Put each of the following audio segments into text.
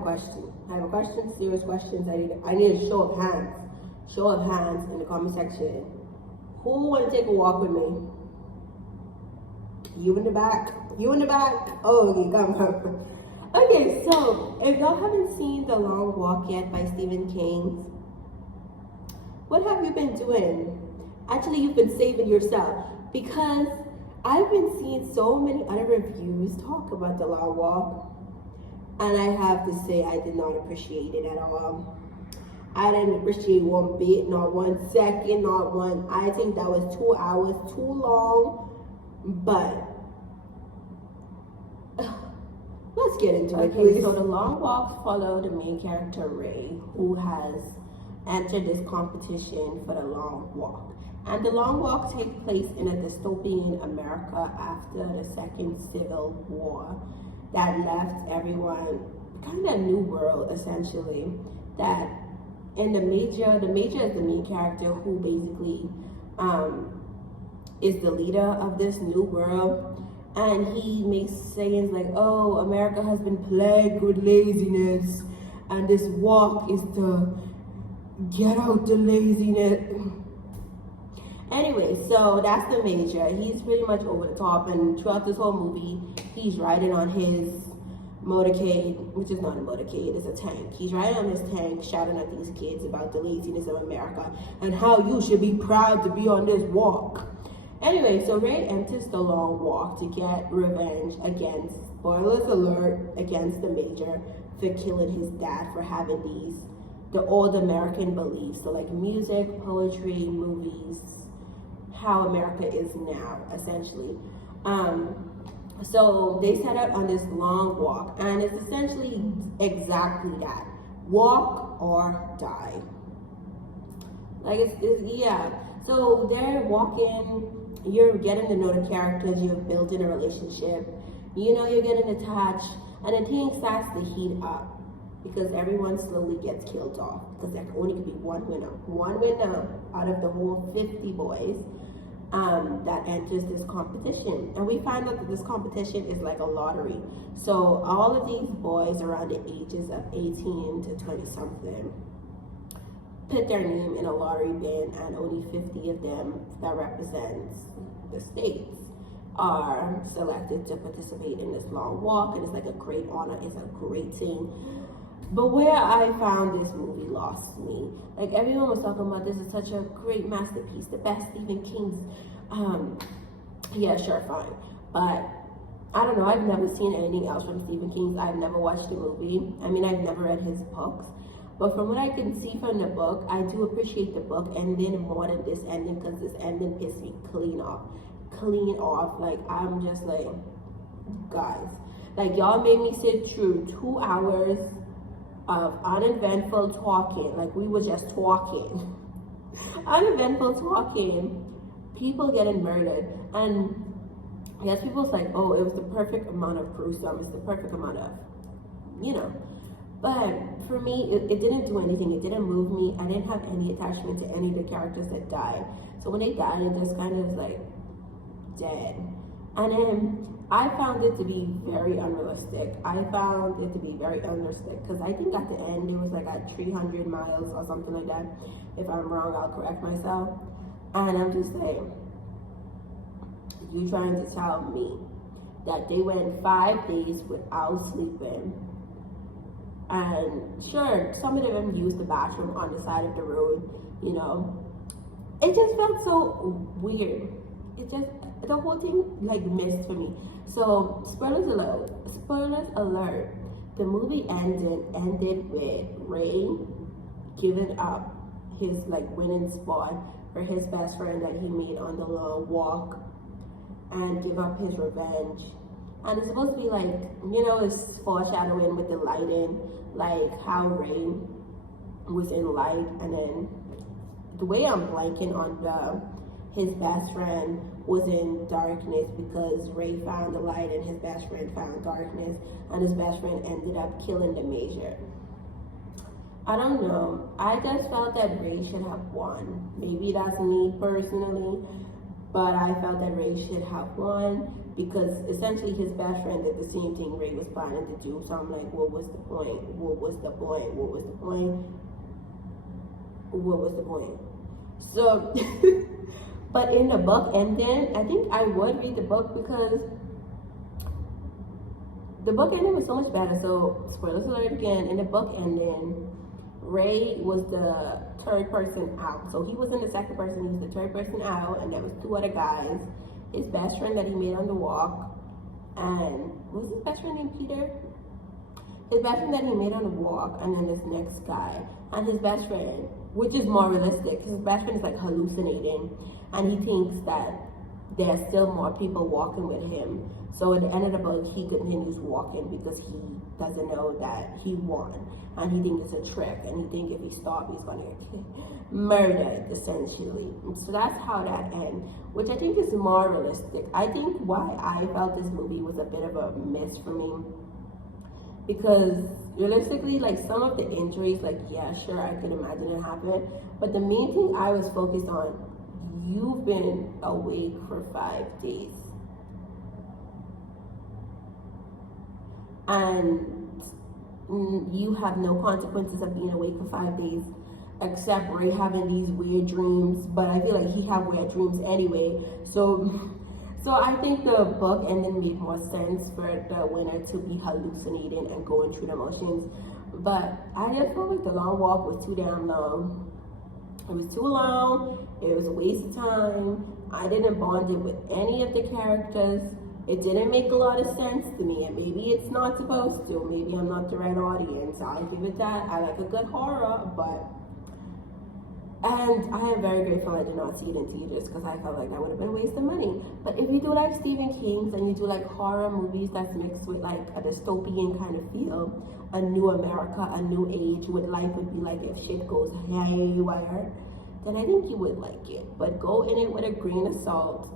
question. I have a question, serious questions. I need a show of hands. Show of hands in the comment section. Who want to take a walk with me? You in the back? You in the back? Oh, okay, come. Okay, so if y'all haven't seen The Long Walk yet by Stephen King, what have you been doing? Actually, you've been saving yourself, because I've been seeing so many other reviews talk about The Long Walk, and I have to say I did not appreciate it at all. I didn't appreciate one bit, not 1 second, not one. I think that was 2 hours too long, but let's get into it, please. So The Long Walk followed the main character, Ray, who has entered this competition for the Long Walk. And the Long Walk takes place in a dystopian America after the Second Civil War that left everyone kind of a new world, essentially. That in the major is the main character, who basically is the leader of this new world. And he makes sayings like, oh, America has been plagued with laziness, and this walk is to get out the laziness. Anyway, so that's the major. He's pretty much over the top, and throughout this whole movie, he's riding on his motorcade, which is not a motorcade, it's a tank. He's riding on this tank, shouting at these kids about the laziness of America and how you should be proud to be on this walk. Anyway, so Ray enters the Long Walk to get revenge against, spoilers alert, against the major for killing his dad for having the old American beliefs. So like music, poetry, movies, how America is now, essentially. So they set out on this long walk, and it's essentially exactly that. Walk or die. Like yeah. So they're walking, you're getting to know the characters, you're building a relationship, you know, you're getting attached, and then things starts to heat up because everyone slowly gets killed off, because there only could be one winner out of the whole 50 boys that enters this competition. And we find out that this competition is like a lottery. So all of these boys around the ages of 18 to 20 something put their name in a lottery bin, and only 50 of them that represents the states are selected to participate in this long walk. And it's like a great honor, it's a great thing. But where I found this movie lost me, like everyone was talking about, this is such a great masterpiece, the best Stephen King's, yeah, sure, fine. But I don't know, I've never seen anything else from Stephen King. I've never watched the movie. I mean, I've never read his books. But from what I can see from the book, I do appreciate the book ending more than this ending, because this ending pissed me clean off. Like, I'm just like, guys, like, y'all made me sit through 2 hours of uneventful talking. Like, we were just talking. Uneventful talking. People getting murdered. And yes, people's like, oh, it was the perfect amount of gruesome. It's the perfect amount of, you know. But for me, it didn't do anything. It didn't move me. I didn't have any attachment to any of the characters that died. So when they died, it just kind of like dead. And then I found it to be very unrealistic. I found it to be very unrealistic, because I think at the end it was like at 300 miles or something like that. If I'm wrong, I'll correct myself. And I'm just saying, you trying to tell me that they went 5 days without sleeping? And sure, some of them used the bathroom on the side of the road, you know. It just felt so weird. The whole thing like missed for me. So spoilers alert. The movie ended with Ray giving up his like winning spot for his best friend that he made on the long walk, and give up his revenge. And it's supposed to be like, you know, it's foreshadowing with the lighting, like how Ray was in light, and then the way I'm blanking on his best friend was in darkness, because Ray found the light and his best friend found darkness, and his best friend ended up killing the major. I don't know. I just felt that Ray should have won. Maybe that's me personally, but I felt that Ray should have won. because essentially his best friend did the same thing Ray was planning to do. So I'm like, what was the point? What was the point? What was the point? What was the point? So, but in the book ending, I think I would read the book because the book ending was so much better. So, spoilers alert again, in the book ending, Ray was the third person out. So he wasn't the second person, he was the third person out, and there was two other guys. His best friend that he made on the walk, and what was his best friend named Peter? His best friend that he made on the walk, and then this next guy. And his best friend, which is more realistic, his best friend is like hallucinating, and he thinks that there's still more people walking with him. So at the end of the book, he continues walking because he doesn't know that he won, and he thinks it's a trick, and he thinks if he stops, he's gonna get murdered, essentially. So that's how that ends, which I think is more realistic. I think why I felt this movie was a bit of a miss for me, because realistically, like some of the injuries, like yeah, sure, I could imagine it happen, but the main thing I was focused on, you've been awake for 5 days. And you have no consequences of being awake for 5 days, except Ray having these weird dreams. But I feel like he had weird dreams anyway. So I think the book ending made more sense for the winner to be hallucinating and going through the motions. But I just felt like the long walk was too damn long. It was too long. It was a waste of time. I didn't bond it with any of the characters. It didn't make a lot of sense to me, and maybe it's not supposed to. Maybe I'm not the right audience. I'll give it that. I like a good horror, and I am very grateful I did not see it in theaters because I felt like that would have been a waste of money. But if you do like Stephen King's and you do like horror movies that's mixed with like a dystopian kind of feel, a new America, a new age, what life would be like if shit goes haywire, then I think you would like it. But go in it with a grain of salt,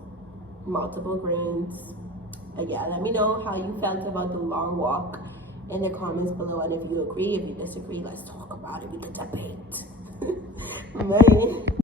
multiple grains. Yeah, let me know how you felt about The Long Walk in the comments below, and if you agree, if you disagree, let's talk about it. We can debate. Bye.